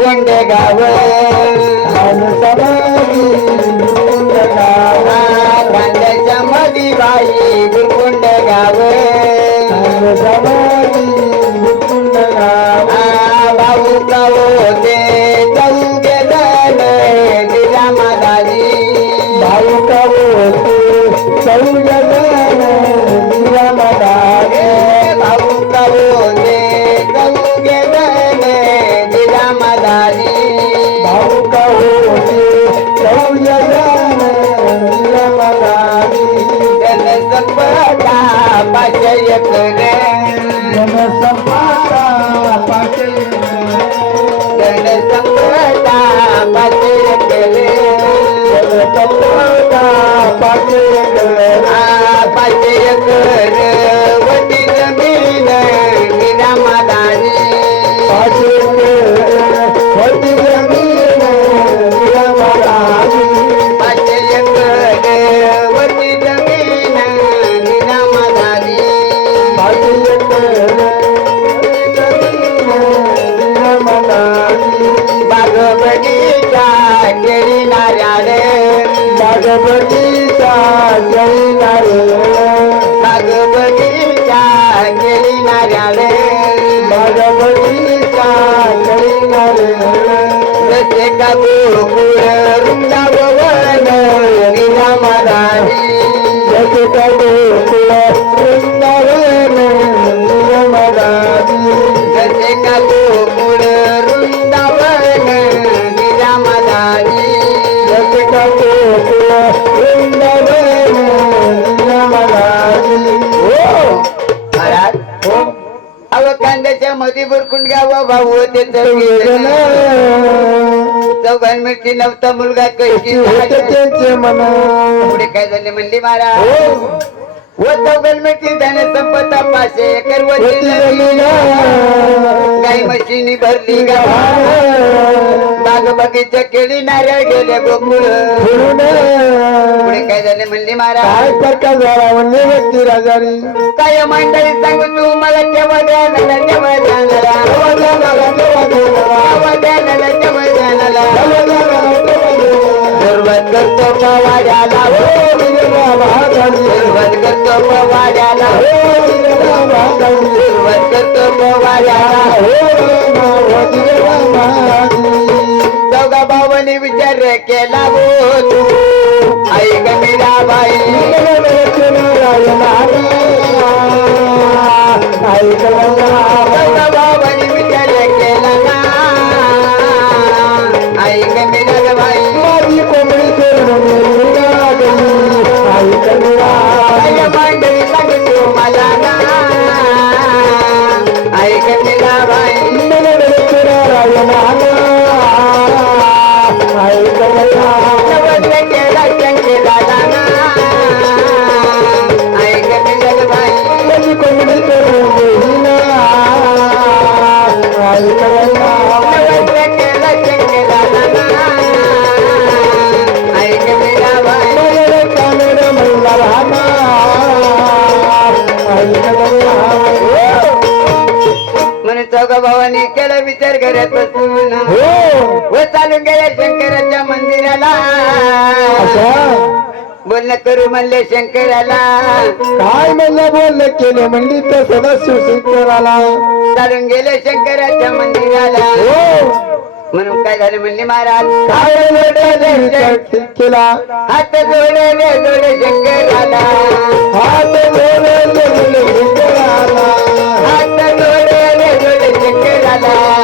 कुंड गाव कांद्याच्या मधी बाई गुरकुंड गाव भाऊ गाव ते जाऊ गेलं दिला मादारी भाऊ गाव दिला भाऊ पाचय करे जन सपटा पाचय करे पाचय कर जसे गोकुळ वृंदावन निरामदारी जसे गोकुळ वृंदावन निरामदारी जसे गोकुळ वृंदावन निरामदारी जसे गोकुळ वृंदावन निरामदारी हो महाराज हो अव कांद्याच्या मध्ये बुरकून गावा भाऊ ते चौघान मिरची नव्हता मुलगा कशी पुढे काय झाले म्हणली महाराज? व चौघान मिरची त्याने संपत्ता पाचशे एकर काही मशीनी भरली गा बाग बगीचा केली नारळ गेले गोकुळ. पुढे काय झाले म्हणली महाराज? काय मंडळी सांगू तू मला केव्हा द्यायला केव्हा द्यायला केव्हा द्यायला केव्हा सुरुवात करतो पवाड्याला. हो सुरुवात करतो पवाड्याला. हो सुरुवात करतो पवाड्याला. चौघा भावाने विचार केला हो तू ऐक मीराबाई चौघा करत बसून. व चालून गेल्या शंकराच्या मंदिराला. बोलणं करू म्हणले शंकराला. काय म्हणलं? बोललं केलं म्हणली तर सदस्य शंकराला. चालून गेले शंकराच्या मंदिराला. म्हणून काय झालं म्हणले महाराज? काय विचार केला? हात जोडले जोडे शंकराला. हात जोडले जोडले शंकराला. हात जोडले जोडे शंकराला.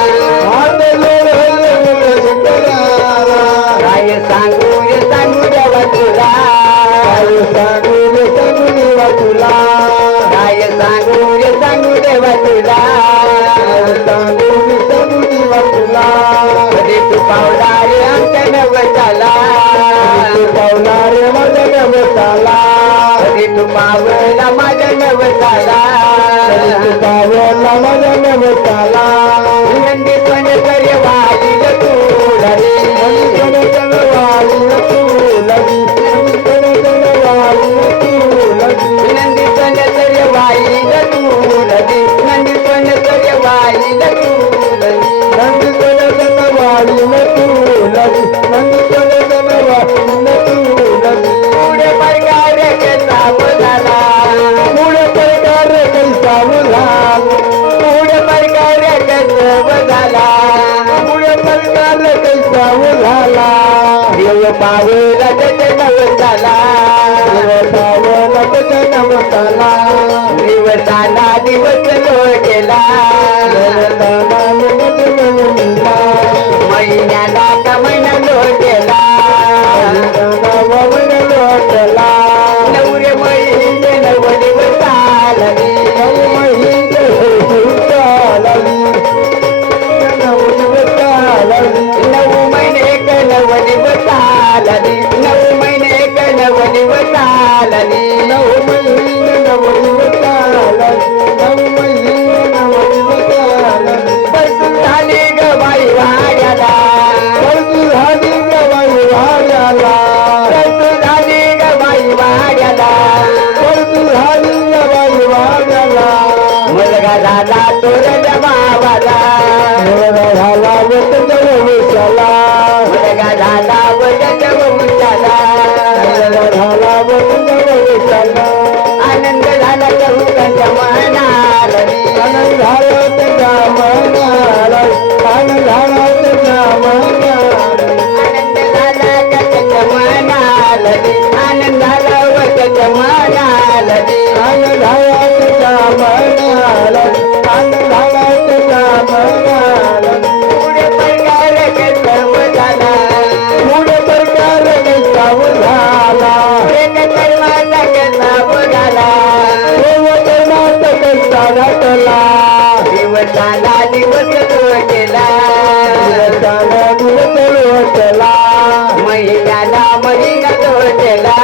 सांगू रे सांगू देवा तुला. काय सांगू रे सांगू देवा तुला. काय सांगू रे सांगू देवा तुला. काय सांगू रे सांगू देवा तुला. कधी तू पावला रे आमच्या नवसाला. तू पावला रे माझ्या नवसाला. कधी तू पावला माझ्या नवसाला. तू पावला माझ्या नवसाला. झाला ग बाई वाड्याला बस झाली ग चौकांच्या दिवस गेला महिन्याला महिना तो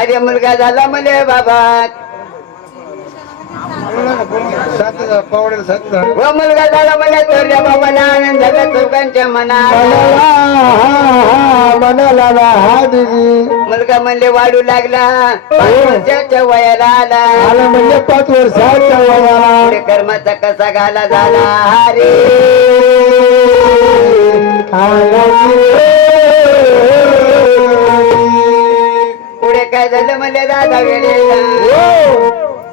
अरे मुलगा झाला मले बाबा व मुलगा झाला मला थोरल्या बाबाला आनंद झाला चौकांच्या मनाला मनाला हा मुलगा म्हणले वाढू लागला. पाच वर्षाच्या वयाला आला. आला म्हणजे पाच वर्षाच्या वयाला. कर्माचा कसा घाला झाला? हरे पुढे काय झालं म्हणले दादा वेळेला.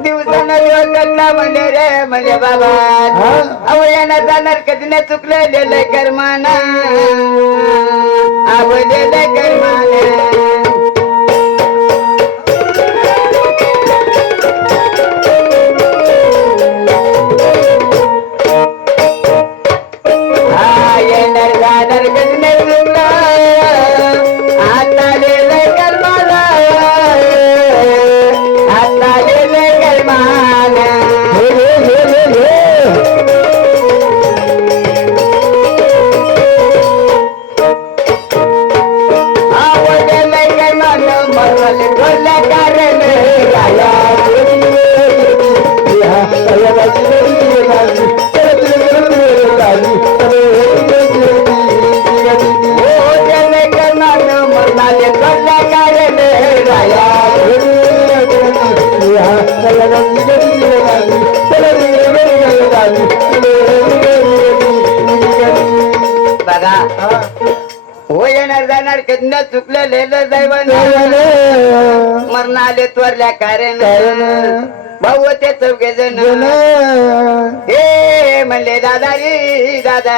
दिवसानं दिवस घडला म्हणले रे म्हणले बाबा. अवयाना जाणार कधी नाही चुकलेलं कर्माना. आवडलेलं बघा. हो येणार जाणार कधी न चुकलं लिहिलं दैवन मरण आले त्वरल्या कारण. भाऊ ते चौघे जण हे म्हणले दादा रे दादा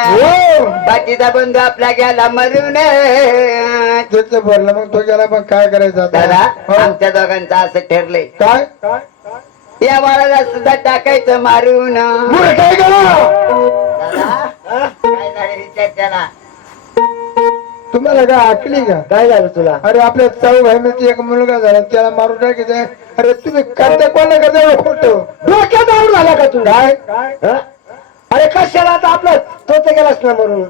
बाकीचा बंधू आपला गेला मरून. त्याचं भरलं मग तो गेला मग काय करायचं? दादा हो. आमच्या दोघांचं असं ठरलंय. काय? या बाळाला सुद्धा टाकायचं मारून. पुढे काय केलं दादा, काय झालं विचार त्याला? तुम्हाला काय आकली का? काय झालं तुला? अरे आपल्या चौ बहिणीचा एक मुलगा झाला त्याला मारून टाकायचं अरे तुम्ही करता कोणा करता फोटो? डोक्यात आवड झाला का तू? काय? हं? अरे कशाला आता आपला तो तर गेलास ना म्हणून?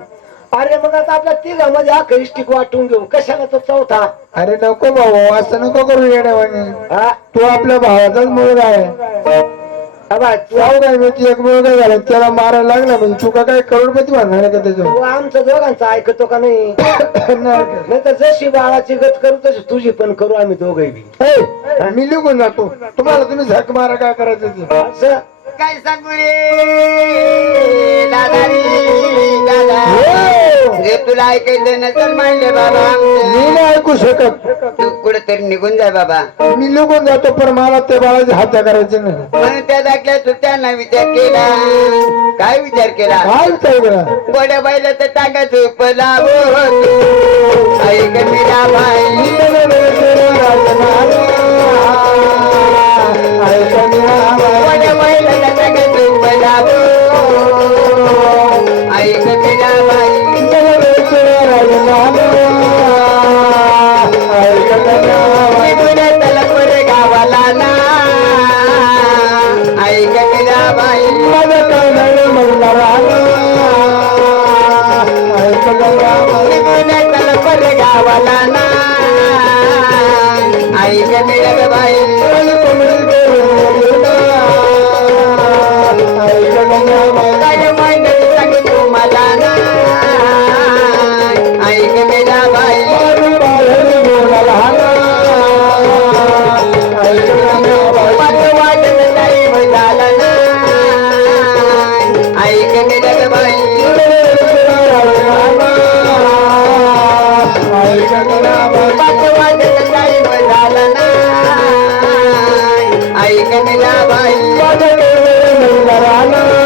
अरे मग आता आपल्या तिघामध्ये हा करिस्टिक वाटून घेऊ. कशाला तो चौथा? अरे नको भाऊ असं नको करू येण्यावानी हा? तो आपल्या भावाचाच मुलगा आहे. बाबा तू जाऊ काय माहिती एक मुलगा झाला. त्याला मारायला लागला म्हणजे तुका काय करोडपती म्हणणार आहे का त्याच्यावर? तू आमचं दोघांचं ऐकतो का नाही? नाही तर जशी बाळाची गत करू तशी तुझी पण करू आम्ही दोघही. बी ए, मी निघून जातो. तुम्हाला तुम्ही झक मारा काय करायचं ते? असं? काय सांगू रे? दादा रे दादा. हो. तुला ऐकायचं नसेल मानले बाबा मी आमचं. नाही ऐकू शकत. तू कुठेतरी निघून जाय बाबा. मी निघून जातो पण मला त्या बाळाची हत्या करायची नाही. म्हणून त्या दाखल्या तू त्यांना विचार केला. काय विचार केला? काय विचार करा गोड्या बाईला तर टाका झोपला ऐक मीरा बाई पुढे ऐक मीरा बाई बडक्याने